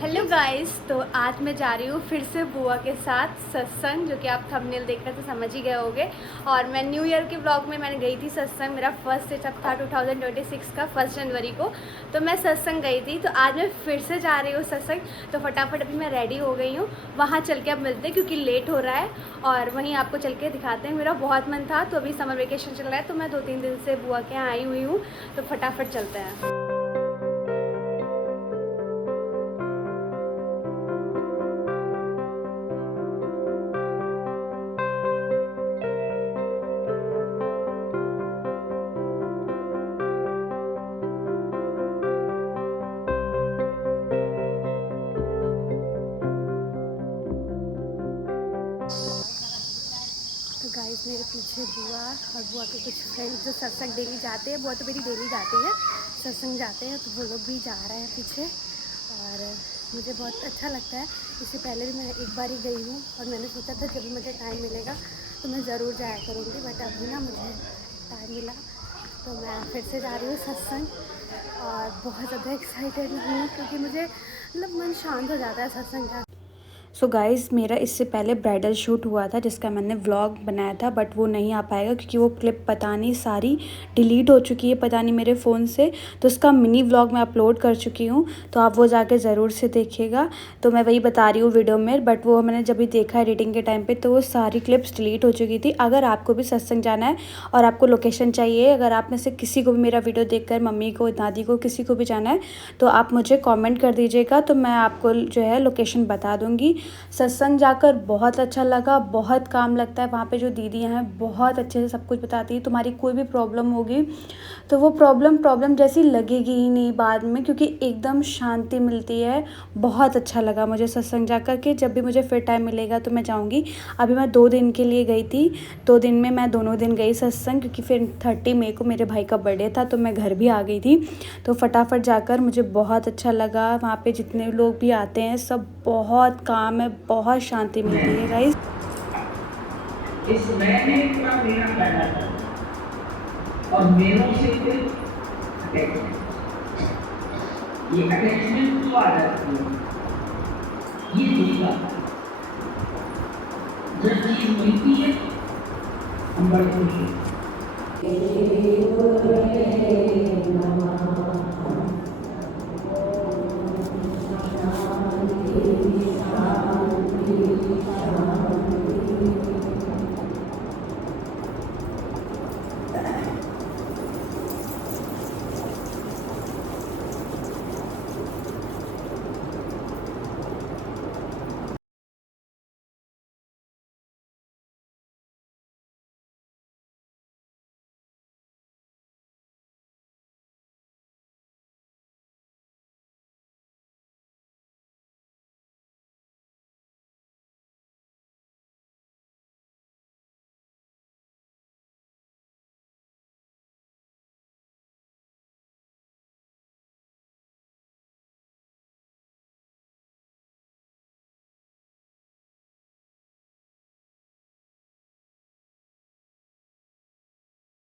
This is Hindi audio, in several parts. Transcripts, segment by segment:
Hello guys. तो आज मैं जा रही हूँ फिर से बुआ के साथ सत्संग, जो कि आप थंबनेल देखकर तो समझ ही गए होंगे। और मैं न्यू ईयर के ब्लॉग में मैंने गई थी सत्संग, मेरा फर्स्ट सेटअप था 2026 का 1 जनवरी को। तो मैं सत्संग गई थी, तो आज मैं फिर से जा रही हूँ सत्संग। तो फटाफट अभी मैं रेडी हो गई हूँ, वहाँ चल के अब मिलते हैं क्योंकि लेट हो रहा है। और वहीं आपको चल के दिखाते हैं। मेरा बहुत मन था, तो अभी समर वेकेशन चल रहा है, तो मैं 2-3 दिन से बुआ के यहाँ आई हुई हूँ। तो फटाफट चलते हैं। तो गाइस, मेरे पीछे बुआ और बुआ के कुछ फ्रेंड्स जो सत्संग डेली जाते हैं। बुआ तो मेरी डेली जाती है, सत्संग जाते हैं, तो वो लोग भी जा रहे हैं पीछे। और मुझे बहुत अच्छा लगता है। इससे पहले भी मैं एक बार ही गई हूँ और मैंने सोचा था जब भी मुझे टाइम मिलेगा तो मैं ज़रूर जाया करूँगी। बट अभी ना मुझे टाइम मिला, तो मैं फिर से जा रही हूँ सत्संग। और बहुत ज़्यादा एक्साइटेड हूँ क्योंकि मुझे मतलब मन शांत हो जाता है सत्संग जा। सो गाइज़, मेरा इससे पहले ब्राइडल शूट हुआ था जिसका मैंने व्लॉग बनाया था, बट वो नहीं आ पाएगा क्योंकि वो क्लिप पता नहीं सारी डिलीट हो चुकी है, पता नहीं मेरे फ़ोन से। तो उसका मिनी व्लॉग मैं अपलोड कर चुकी हूँ, तो आप वो जाके ज़रूर से देखिएगा। तो मैं वही बता रही हूँ वीडियो में, बट वो मैंने जब भी देखा एडिटिंग के टाइम पर, तो वो सारी क्लिप्स डिलीट हो चुकी थी। अगर आपको भी सत्संग जाना है और आपको लोकेशन चाहिए, अगर आप में से किसी को भी मेरा वीडियो देखकर मम्मी को, दादी को, किसी को भी जाना है, तो आप मुझे कमेंट कर दीजिएगा, तो मैं आपको जो है लोकेशन बता दूँगी। सत्संग जाकर बहुत अच्छा लगा, बहुत काम लगता है। वहाँ पे जो दीदियाँ हैं बहुत अच्छे से सब कुछ बताती है। तुम्हारी कोई भी प्रॉब्लम होगी तो वो प्रॉब्लम जैसी लगेगी ही नहीं बाद में, क्योंकि एकदम शांति मिलती है। बहुत अच्छा लगा मुझे सत्संग जाकर के। जब भी मुझे फिर टाइम मिलेगा तो मैं जाऊँगी। अभी मैं 2 दिन के लिए गई थी, 2 दिन में मैं दोनों दिन गई सत्संग, क्योंकि फिर 30 मई को मेरे भाई का बर्थडे था, तो मैं घर भी आ गई थी। तो फटाफट जाकर मुझे बहुत अच्छा लगा। वहाँ पे जितने लोग भी आते हैं सब बहुत काम है, बहुत शांति मिलती है गाइस। इस मैंने का मेरा पैदा कर और मेरों से फिर अटैचमेंट, ये अटैचमेंट तो आ जाती है। ये दूसरा जब चीज मिलती है हम बड़े खुश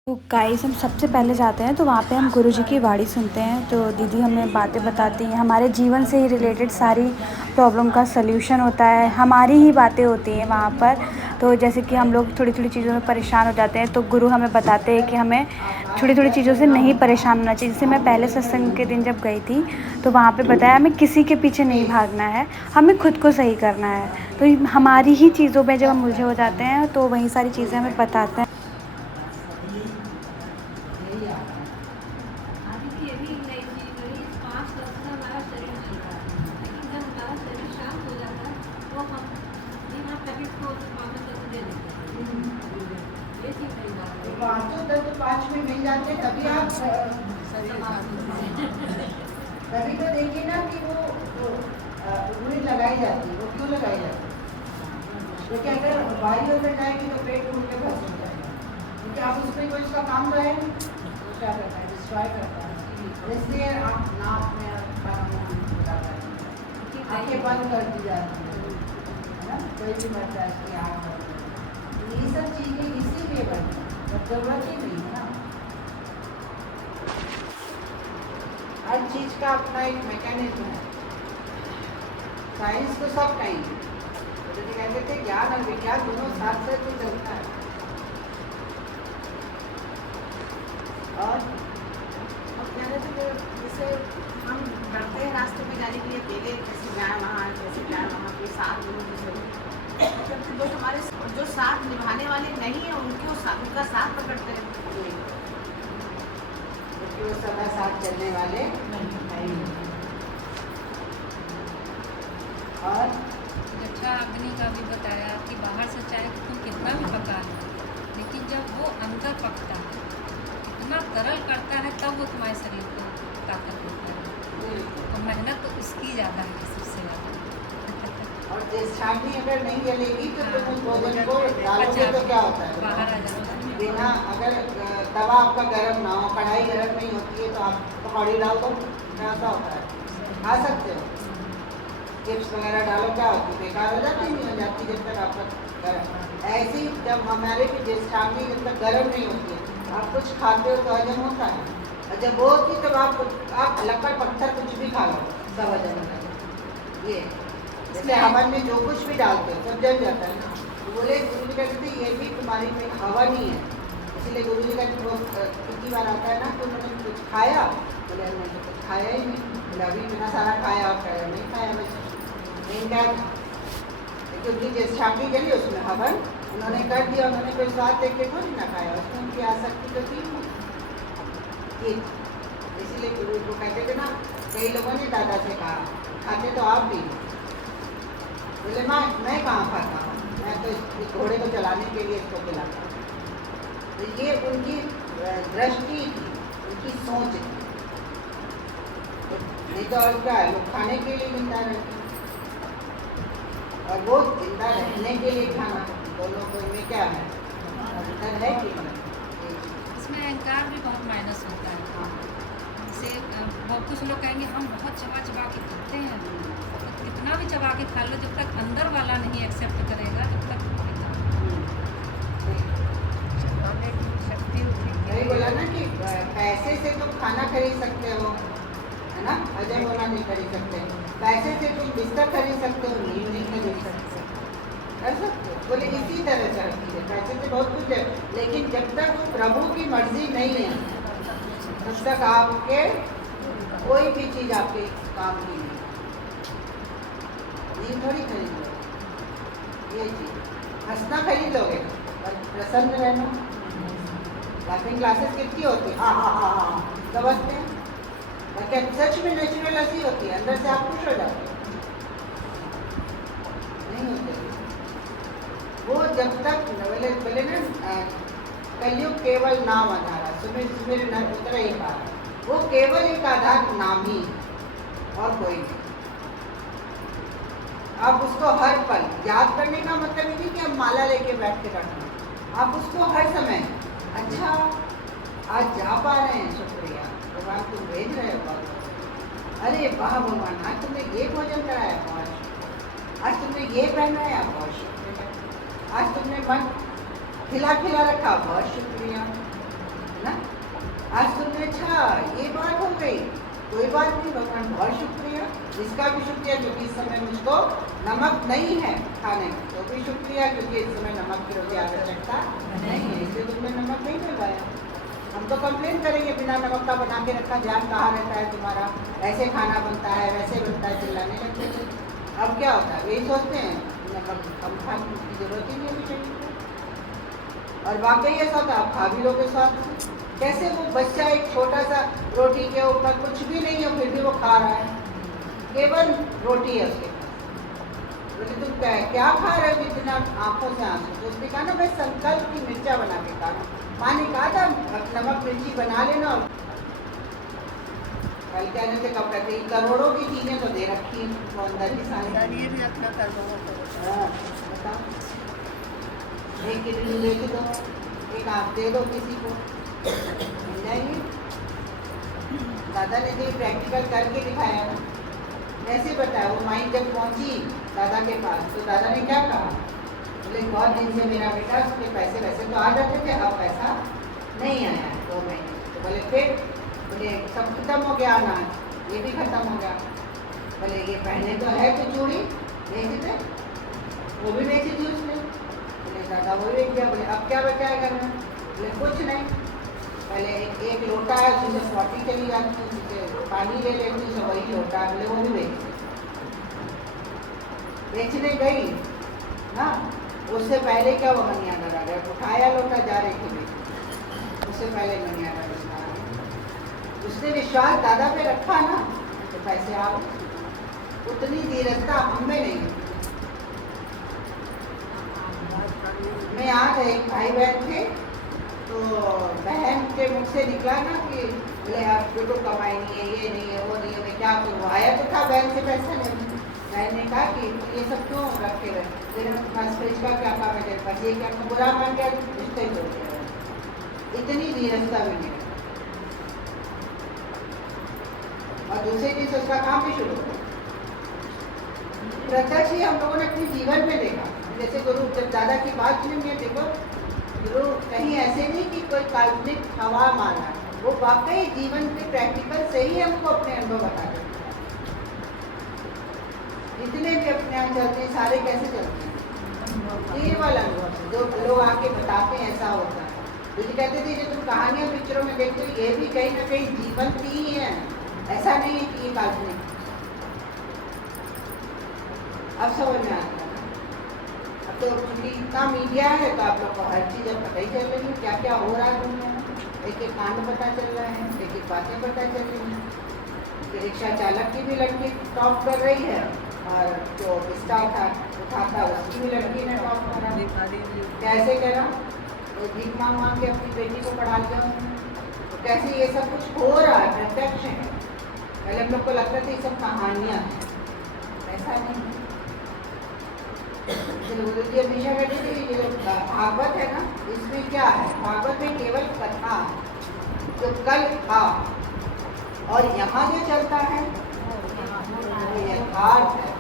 तो गाइस, हम सबसे पहले जाते हैं तो वहाँ पे हम गुरुजी की वाणी सुनते हैं। तो दीदी हमें बातें बताती हैं, हमारे जीवन से ही रिलेटेड सारी प्रॉब्लम का सल्यूशन होता है, हमारी ही बातें होती हैं वहाँ पर। तो जैसे कि हम लोग थोड़ी थोड़ी चीज़ों में परेशान हो जाते हैं, तो गुरु हमें बताते हैं कि हमें थोड़ी थोड़ी चीज़ों से नहीं परेशान होना चाहिए। जैसे मैं पहले सत्संग के दिन जब गई थी, तो वहाँ पे बताया हमें किसी के पीछे नहीं भागना है, हमें खुद को सही करना है। तो हमारी ही चीज़ों में जब हम उलझे हो जाते हैं, तो वही सारी चीज़ें हमें बताते हैं। तो 5 में मिल जाते तभी आप तभी तो देखिए ना कि वो उंगली लगाई जाती है। वो क्यों लगाई जाती है? क्योंकि अगर भारी होकर जाएगी तो पेट फूल के बस हो जाएगा, क्योंकि आप उसमें कोई उसका काम तो है नहीं, तो क्या करता है, डिस्ट्रॉय करता है। इसलिए आप नाक में आंखें बंद कर दी जाती है ना, कोई भी मरता है इसकी आँख बंद। ये सब चीज़ें इसीलिए बनती है, जरूरत ही नहीं है ना। हर चीज़ का अपना एक मैकेनिज्म है। साइंस तो सब टाइम है, तो कहते थे ज्ञान और विज्ञान दोनों साथ साथ तो चलता है। और और कह रहे थे कि जैसे हम बढ़ते हैं रास्ते में जाने के लिए अकेले कैसे जाए वहाँ, कैसे जाए वहाँ, कोई साथ लोगों की जरूरत करते, जो हमारे जो साथ निभाने वाले नहीं है उनका साथ पकड़ते हैं। क्योंकि वो सदा साथ चलने वाले नहीं। और अच्छा अग्नि का भी बताया कि बाहर से चाहे तुम कितना भी पका लो, लेकिन जब वो अंदर पकता है, इतना तरल करता है, तब वो तुम्हारे शरीर को ताकत देता है। और मेहनत तो उसकी ज़्यादा है, सबसे ज़्यादा। और ज्येष्ठाग्नि अगर नहीं जलेगी तो तुम उस भोजन को डालोगे तो क्या होता है? बाहर आ जाता है। बिना अगर तवा आपका गर्म ना हो, कढ़ाई गर्म नहीं होती है तो आप पकौड़ी डाल दो, ऐसा होता है, खा सकते हो। चिप्स वगैरह डालो, क्या होती है? बेकार हो जाती, नहीं हो जाती जब तक आपका गर्म। ऐसे ही जब हमारे भी ज्येष्ठाग्नि जब तक गर्म नहीं होती है, आप कुछ खाते हो तो हजम होता है, और जब वो होती तब आप लकड़ पत्थर कुछ भी खा लो, सब हजम होता है। ये जैसे हवन में जो कुछ भी डालते हो सब जल जाता है ना। तो बोले गुरु जी कहते थे ये भी तुम्हारी में हवन ही है, इसलिए गुरु जी का कितनी बार आता है ना तो उन्होंने कुछ खाया, बोले मैंने तो कुछ खाया ही नहीं, बोले अभी इतना सारा खाया और खाया नहीं खाया बच्चा नहीं क्या था, क्योंकि ज्येष्ठाग्नि जली उसमें हवन उन्होंने कर दिया, उन्होंने कोई स्वाद देख के थोड़ी ना खाया, उसमें उनकी आसक्ति तो थी नहीं। इसीलिए गुरु को कहते थे ना, कई लोगों ने दादा से कहा खाते तो आप भी, बोले मैं कहाँ खाता हूँ, मैं तो इस घोड़े को चलाने के लिए इसको खिलाता हूँ। तो ये उनकी दृष्टि थी, उनकी सोच थी। तो नहीं तो और क्या है, लोग खाने के लिए जिंदा रहते हैं और वो जिंदा रहने के लिए खाना, दोनों को इनमें क्या है, अंतर है कि नहीं? इसमें अहंकार भी बहुत माइनस होता है। जैसे बहुत कुछ लोग कहेंगे हम बहुत चबा चबा के खाते हैं, तो कितना भी चबा के खा लो, जब तक अंदर वाला नहीं एक्सेप्ट करेगा तब तक वही बोला ना कि पैसे से तुम खाना खरीद सकते हो, है ना, हजम होना नहीं खरीद सकते। पैसे से तुम बिस्तर खरीद सकते हो, नींद नहीं खरीद सकते, कर सकते हो। बोले इसी तरह से रखी है, पैसे से बहुत कुछ है, लेकिन जब तक वो प्रभु की मर्जी नहीं है तब तक आपके कोई भी चीज आपके काम की नहीं, नींद थोड़ी खरीद लो, ये चीज हंसना खरीद लोगे पर प्रसन्न रहना। लाफिंग क्लासेस कितनी होती है, हाँ हाँ हाँ हाँ सब हंसते हैं, क्या सच में नेचुरल हंसी होती है, अंदर से आप खुश हो जाते हो, नहीं होते वो जब तक बोले ना कलयुग केवल नाम आधार, सुमिर सुमिर न उतर ही पार, वो केवल एक आधार नाम ही और कोई नहीं। आप उसको हर पल याद करने का मतलब ये नहीं कि हम माला लेके बैठ के रखना, आप उसको हर समय, अच्छा आज जा पा रहे हैं, शुक्रिया भगवान तुम भेज रहे हो, अरे वाह भगवान आज तुमने ये भोजन कराया, बहुत शुक्रिया, आज तुमने ये पहनाया, बहुत शुक्रिया, आज तुमने मन खिला खिला रखा, बहुत शुक्रिया, है ना, आज तुमने अच्छा ये बात हो गई, कोई बात नहीं भगवान बहुत शुक्रिया, इसका भी शुक्रिया क्योंकि इस समय मुझको नमक नहीं है खाने में, तो भी शुक्रिया क्योंकि इस समय नमक की रोटी आवश्यकता नहीं है, इसलिए तुमने नमक नहीं मिलवाया। हम तो कंप्लेन करेंगे बिना नमक का बना के रखा, ध्यान कहाँ रहता है तुम्हारा, ऐसे खाना बनता है वैसे बनता है, चिल्लाने लगते थे। अब क्या होता है, यही सोचते हैं नमक कम खाने की जरूरत ही नहीं है शरीर को, और वाकई ऐसा होता है, आप खा भी लोगे स्वाद से। कैसे वो बच्चा एक छोटा सा रोटी के ऊपर कुछ भी नहीं हो फिर भी वो खा रहा है, केवल रोटी है उसके पास, बोले तुम क्या खा रहे हो इतना आंखों से आंसू, तो उसने कहा ना मैं संकल्प की मिर्चा बना के खा रहा हूँ, माँ ने कहा था नमक मिर्ची बना लेना, कल कहने से कब कहते करोड़ों की चीजें तो दे रखी है तो अंदर ही सारी बताओ, एक किडनी बेच दो, एक आप दे दो किसी को, मिल जाएंगे। दादा ने तो प्रैक्टिकल करके दिखाया ना, कैसे बताया, वो माई जब पहुंची दादा के पास तो दादा ने क्या कहा, बोले बहुत दिन से मेरा बेटा उसके पैसे वैसे तो आ जाते थे, अब पैसा नहीं आया 2 महीने, तो बोले फिर, बोले सब खत्म हो गया अनाज, ये भी खत्म हो गया, बोले ये पहने तो है तो चूड़ी बेच दे, वो भी बेची थी उसने। बोले दादा वो बेच दिया। बोले अब क्या बचा है घर में? बोले कुछ नहीं, पहले एक लोटा है जिससे स्वाटी चली जाती, जिससे पानी ले लेती, तो वही लोटा है। बोले वो भी बेच दे। बेचने गई ना, उससे पहले क्या वो मनियाना आ गया, उठाया लोटा जा रही थी बेचने, उससे पहले मनियाना आ गया। उसने विश्वास दादा पे रखा ना, तो पैसे आ गए। उतनी धीरजता हम में नहीं है। मैं यहाँ थे, एक भाई बहन थे, तो बहन के मुख से निकला ना कि बोले आप बेटो कमाई नहीं है, ये नहीं है, वो नहीं है, मैं क्या करूँ? आया तो था बहन से पैसा नहीं। बहन ने कहा कि ये सब क्यों रखे हुए, तेरे पास फ्रिज का क्या काम है, तेरे पास ये क्या बुरा मान गया, रिश्ते ही तोड़ दिया। इतनी धीरजता भी नहीं। और दूसरी चीज उसका काम भी शुरू हो। प्रत्यक्ष ही हम लोगों ने अपने जीवन में देखा। जैसे गुरु जब दादा की बात सुनी, मैं देखो गुरु कहीं ऐसे नहीं कि कोई काल्पनिक हवा मारा, वो वाकई जीवन के प्रैक्टिकल से ही हमको अपने अनुभव बता देते। जितने भी अपने यहाँ चलते हैं सारे कैसे चलते हैं? केवल अनुभव से। जो लोग आके बताते हैं ऐसा होता है। मुझे कहते थे जो तुम कहानियां पिक्चरों में देखते हो, ये भी कहीं ना कहीं जीवन ही है, ऐसा नहीं है कि ये काल्पनिक। अब समझ में आता है। अब तो क्योंकि इतना मीडिया है तो आप लोग को हर चीज़ अब पता ही चल रही है, क्या क्या हो रहा है दुनिया में। एक एक कांड पता चल रहा है, एक एक बातें पता चल रही हैं। रिक्शा चालक की भी लड़की टॉप कर रही है, और जो रिक्शा उठाता उसकी भी लड़की ने टॉप करा। कैसे करा? तो भीख मांग मांग के अपनी बेटी को पढ़ा लिया उसने। तो कैसे ये सब कुछ हो रहा है, प्रत्यक्ष है। पहले हम लोग को लगता था ये सब कहानियाँ हैं, ऐसा नहीं है। गुरु जी हमेशा कहते थे ये जो भागवत है ना, इसमें क्या है? भागवत में केवल कथा जो कल था, और यहाँ जो चलता है वो यथार्थ है।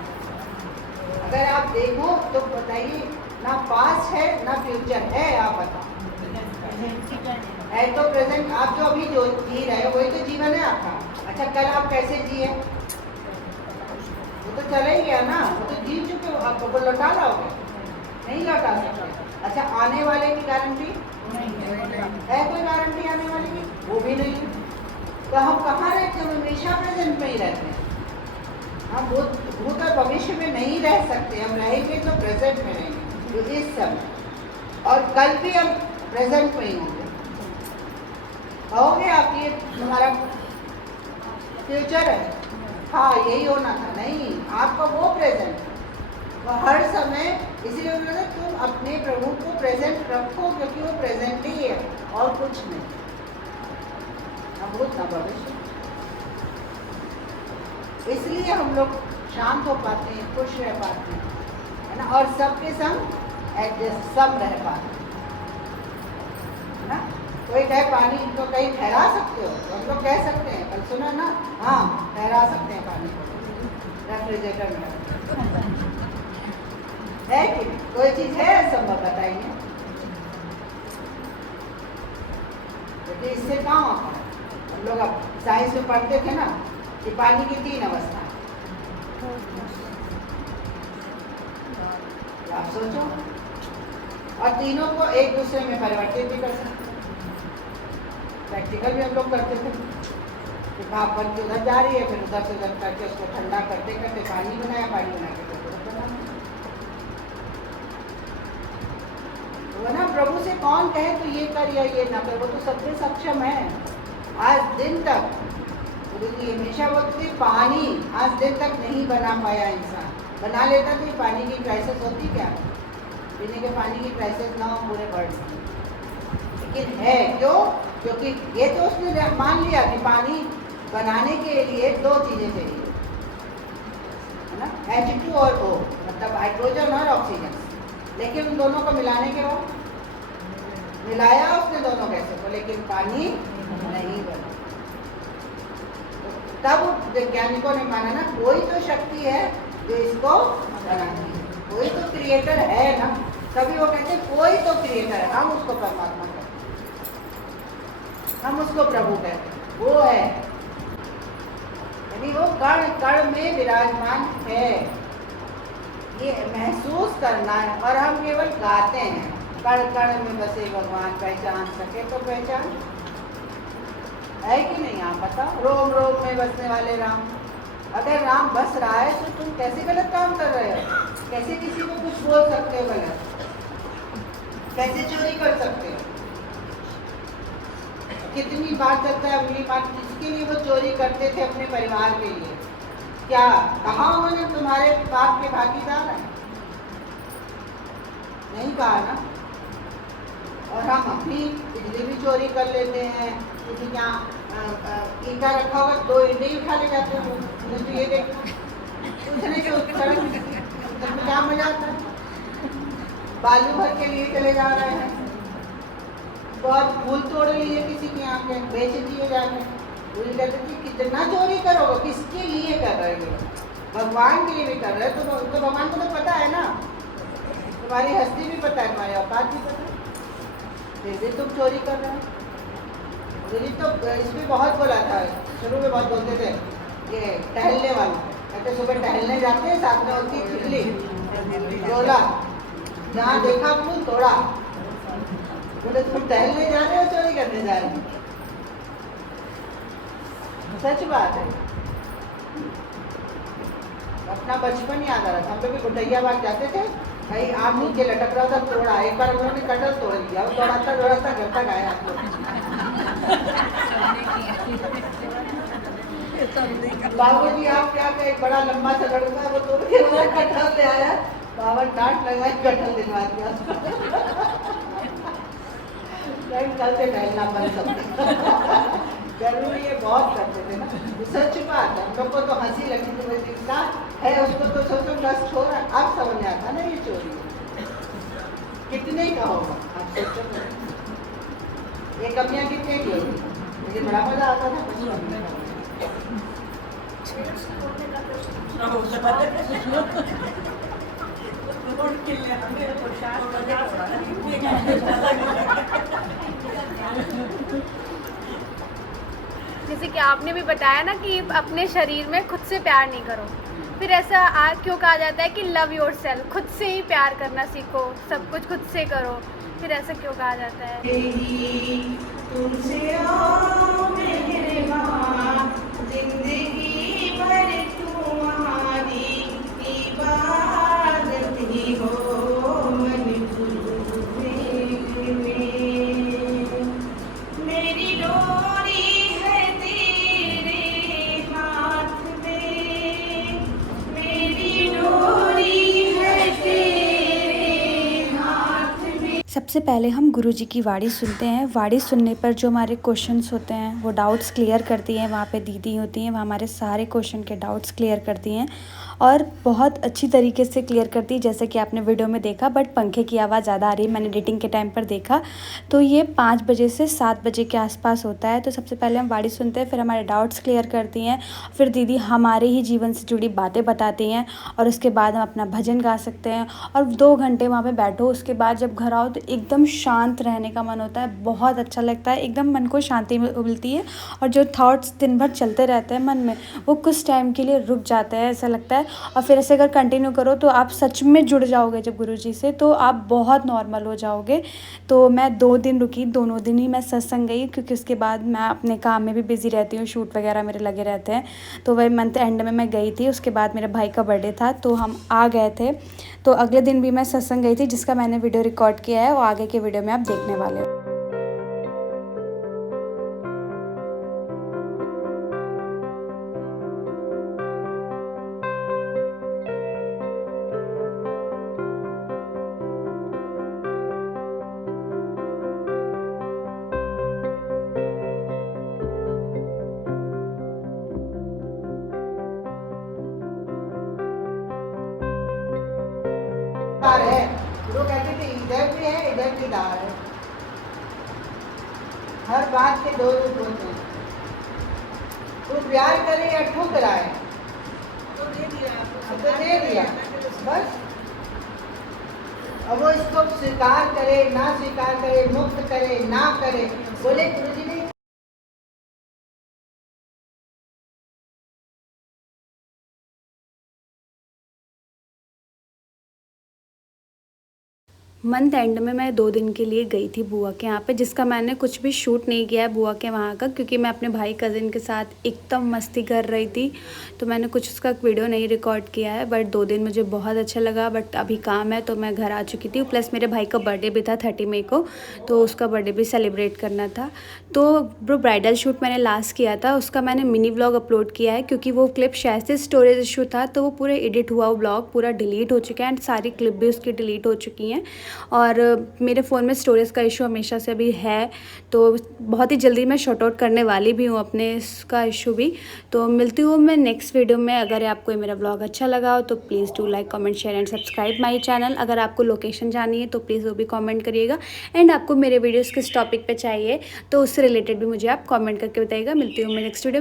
अगर आप देखो तो बताइए, ना पास्ट है ना फ्यूचर है, आप बताओ। है तो प्रेजेंट। आप जो अभी जो जी रहे हो वही तो जीवन है आपका। अच्छा कल आप कैसे जिए? वो तो चला ही गया ना, वो तो जी चुके हो, आप वो लौटा लाओगे? नहीं लौटा सकते। अच्छा आने वाले की गारंटी है? कोई गारंटी आने वाले की? वो भी नहीं। तो हम कहाँ रहते हैं? हमेशा प्रेजेंट में ही रहते हैं। हम भूत और भविष्य में नहीं रह सकते। हम रहेंगे तो प्रेजेंट में रहेंगे, तो इस समय, और कल भी हम प्रेजेंट में ही होंगे। कहोगे आप ये हमारा फ्यूचर है, हाँ यही होना था। नहीं, आपका वो प्रेजेंट, वो हर समय। इसीलिए उन्होंने तुम अपने प्रभु को प्रेजेंट रखो, क्योंकि वो प्रेजेंट ही है और कुछ नहीं, ना भूत ना भविष्य। इसलिए हम लोग शांत हो पाते हैं, खुश रह पाते हैं, है ना, और सबके संग एडजस्ट सब रह पाते हैं, है ना। कोई कहे पानी तो कहीं ठहरा सकते हो, तो हम लोग कह सकते हैं, कल सुना ना, हाँ ठहरा सकते हैं पानी को रेफ्रिजरेटर में, है कि कोई चीज़ है असंभव? बताइए। क्योंकि इससे काम आता है। हम लोग अब साइंस में पढ़ते थे ना कि पानी की 3 अवस्था। आप सोचो, और तीनों को एक दूसरे में परिवर्तित भी कर सकते। प्रैक्टिकल भी हम लोग करते थे कि भाप बन के उधर जा रही है, फिर उधर से उधर करके उसको ठंडा करते करते पानी बनाया, पानी बना के वो ना प्रभु से कौन कहे तो ये कर या ये ना कर, वो तो सबसे सक्षम है। आज दिन तक गुरु जी हमेशा बोलते थे पानी आज दिन तक नहीं बना पाया इंसान। बना लेता तो पानी की क्राइसिस होती क्या? पीने के पानी की क्राइसिस ना हो पूरे वर्ल्ड में, लेकिन है। क्यों? क्योंकि ये तो उसने मान लिया कि पानी बनाने के लिए 2 चीज़ें चाहिए, है ना, H2 और O, मतलब हाइड्रोजन और ऑक्सीजन। लेकिन उन दोनों को मिलाने के बाद मिलाया उसने दोनों गैसों को, लेकिन पानी नहीं बना। तो तब वैज्ञानिकों ने माना ना कोई तो शक्ति है जो इसको बनाती है, कोई तो क्रिएटर है ना। तभी वो कहते हैं कोई तो क्रिएटर है, हम उसको परमात्मा कहते हैं, हम उसको प्रभु कहते हैं, वो है नहीं, वो कण कण में विराजमान है, ये महसूस करना है। और हम केवल गाते हैं, कण कण में बसे भगवान पहचान सके तो पहचान है कि नहीं? आप बताओ, रोम रोम में बसने वाले राम। अगर राम बस रहा है तो तुम कैसे गलत काम कर रहे हो? कैसे किसी को कुछ बोल सकते हो गलत? कैसे चोरी कर सकते हो? कितनी बार चलता है उंगली बात, किसके लिए वो चोरी करते थे? अपने परिवार के लिए। क्या कहा उन्होंने तुम्हारे पाप के भागीदार हैं? नहीं कहा ना। और हम अपनी बिजली भी चोरी कर लेते हैं। किसी क्या ईटा रखा होगा, 2 ईंटे ही उठा ले जाते हो। तो ये देखो, पूछने के उसकी सड़क में क्या मजा आता है? बालू भर के लिए चले जा रहे हैं, बहुत फूल तोड़ लिए किसी की आंखें, बेच दिए जाके। बोली कहते थे कितना चोरी करोगे, किसके लिए कर रहे हो? भगवान के लिए भी कर रहे हो तो भगवान को तो पता है ना, तुम्हारी हस्ती भी पता है, तुम्हारी औकात भी पता है, फिर भी तुम चोरी कर रहे हो। मुझे तो इसमें बहुत बोला था, शुरू में बहुत बोलते थे, ये टहलने वाला कहते सुबह टहलने जाते हैं, साथ में होती खिल्ली झोला, जहाँ देखा फूल तोड़ा। बोले तुम टहलने जा रहे हो, चोरी करने जा रहे हो? सच बात है। अपना बचपन याद आ रहा था। हम लोग भी गुटैया बाग जाते थे, भाई आम नीचे लटक रहा था, तोड़ा। एक बार उन्होंने कटहल तोड़ दिया, वो दौड़ाता दौड़ाता घर तक आया आप लोग। बाबू जी आप क्या कहे, बड़ा लंबा सा लड़का है, वो तोड़ के बोला कटहल ले आया। बाबा डांट लगवाई, कटहल दिलवा दिया। कल से टहलना बंद सब। गर्मी में ये बहुत करते थे ना। सच बात है, हम लोग को तो हंसी लगती थी, भाई जितना है उसको तो सोचो नष्ट हो रहा है। अब समझ में आता ना ये चोरी कितने का होगा। आप सोचो ये कमियां कितने की होगी, लेकिन बड़ा मजा आता था बचपन में। जैसे कि आपने भी बताया ना कि अपने शरीर में खुद से प्यार नहीं करो, फिर ऐसा क्यों कहा जाता है कि लव योर सेल्फ, खुद से ही प्यार करना सीखो, सब कुछ खुद से करो, फिर ऐसा क्यों कहा जाता है? तुमसे जिंदगी भर तुम्हारी इबादत ही हो मन में। मेरी डोरी है तेरे हाथ में, मेरी डोरी है तेरे हाथ में। सबसे पहले हम गुरुजी की वाणी सुनते हैं। वाणी सुनने पर जो हमारे क्वेश्चंस होते हैं वो डाउट्स क्लियर करती हैं। वहाँ पे दीदी होती हैं, वो हमारे सारे क्वेश्चन के डाउट्स क्लियर करती हैं और बहुत अच्छी तरीके से क्लियर करती है, जैसे कि आपने वीडियो में देखा। बट पंखे की आवाज़ ज़्यादा आ रही है, मैंने एडिटिंग के टाइम पर देखा तो ये 5 बजे से 7 बजे के आसपास होता है। तो सबसे पहले हम वाणी सुनते हैं, फिर हमारे डाउट्स क्लियर करती हैं, फिर दीदी हमारे ही जीवन से जुड़ी बातें बताती हैं और उसके बाद हम अपना भजन गा सकते हैं। और 2 घंटे वहाँ पे बैठो, उसके बाद जब घर आओ तो एकदम शांत रहने का मन होता है, बहुत अच्छा लगता है, एकदम मन को शांति मिलती है। और जो थॉट्स दिन भर चलते रहते हैं मन में, वो कुछ टाइम के लिए रुक जाते हैं, ऐसा लगता है। और फिर ऐसे अगर कंटिन्यू करो तो आप सच में जुड़ जाओगे जब गुरुजी से, तो आप बहुत नॉर्मल हो जाओगे। तो मैं 2 दिन रुकी, दोनों दिन ही मैं सत्संग गई, क्योंकि उसके बाद मैं अपने काम में भी बिज़ी रहती हूँ, शूट वगैरह मेरे लगे रहते हैं। तो वही मंथ एंड में मैं गई थी। उसके बाद मेरे भाई का बर्थडे था तो हम आ गए थे। तो अगले दिन भी मैं सत्संग गई थी, जिसका मैंने वीडियो रिकॉर्ड किया है, वो आगे के वीडियो में आप देखने वाले हो। है लोग कहते थे इधर भी है, इधर भी दार है। हर बात के 2 रूप होते हैं। तो प्यार करे या ठुकराए, तो दे दिया बस। अब वो इसको स्वीकार करे ना स्वीकार करे, मुक्त करे ना करे, बोले गुरुजी ने मंथ एंड में मैं 2 दिन के लिए गई थी बुआ के यहाँ पे, जिसका मैंने कुछ भी शूट नहीं किया है बुआ के वहाँ का, क्योंकि मैं अपने भाई कज़िन के साथ एकदम मस्ती कर रही थी, तो मैंने कुछ उसका वीडियो नहीं रिकॉर्ड किया है। बट 2 दिन मुझे बहुत अच्छा लगा। बट अभी काम है तो मैं घर आ चुकी थी, प्लस मेरे भाई का बर्थडे भी था 30 मई को, तो उसका बर्थडे भी सेलिब्रेट करना था। तो वो ब्राइडल शूट मैंने लास्ट किया था, उसका मैंने मिनी व्लॉग अपलोड किया है, क्योंकि वो क्लिप शायद से स्टोरेज इशू था, तो वो पूरे एडिट हुआ वो व्लॉग पूरा डिलीट हो चुका है एंड सारी क्लिप भी उसकी डिलीट हो चुकी हैं। और मेरे फ़ोन में स्टोरेज का इशू हमेशा से भी है, तो बहुत ही जल्दी मैं शॉर्ट आउट करने वाली भी हूँ अपने इसका इशू भी। तो मिलती हूँ मैं नेक्स्ट वीडियो में। अगर आपको मेरा ब्लॉग अच्छा लगा हो तो please do like comment share and subscribe my channel. अगर आपको लोकेशन जानी है तो प्लीज़ वो भी कमेंट करिएगा, एंड आपको मेरे वीडियोस किस टॉपिक पे चाहिए तो उससे रिलेटेड भी मुझे आप कमेंट करके बताइएगा। मिलती हूँ मैं नेक्स्ट वीडियो में।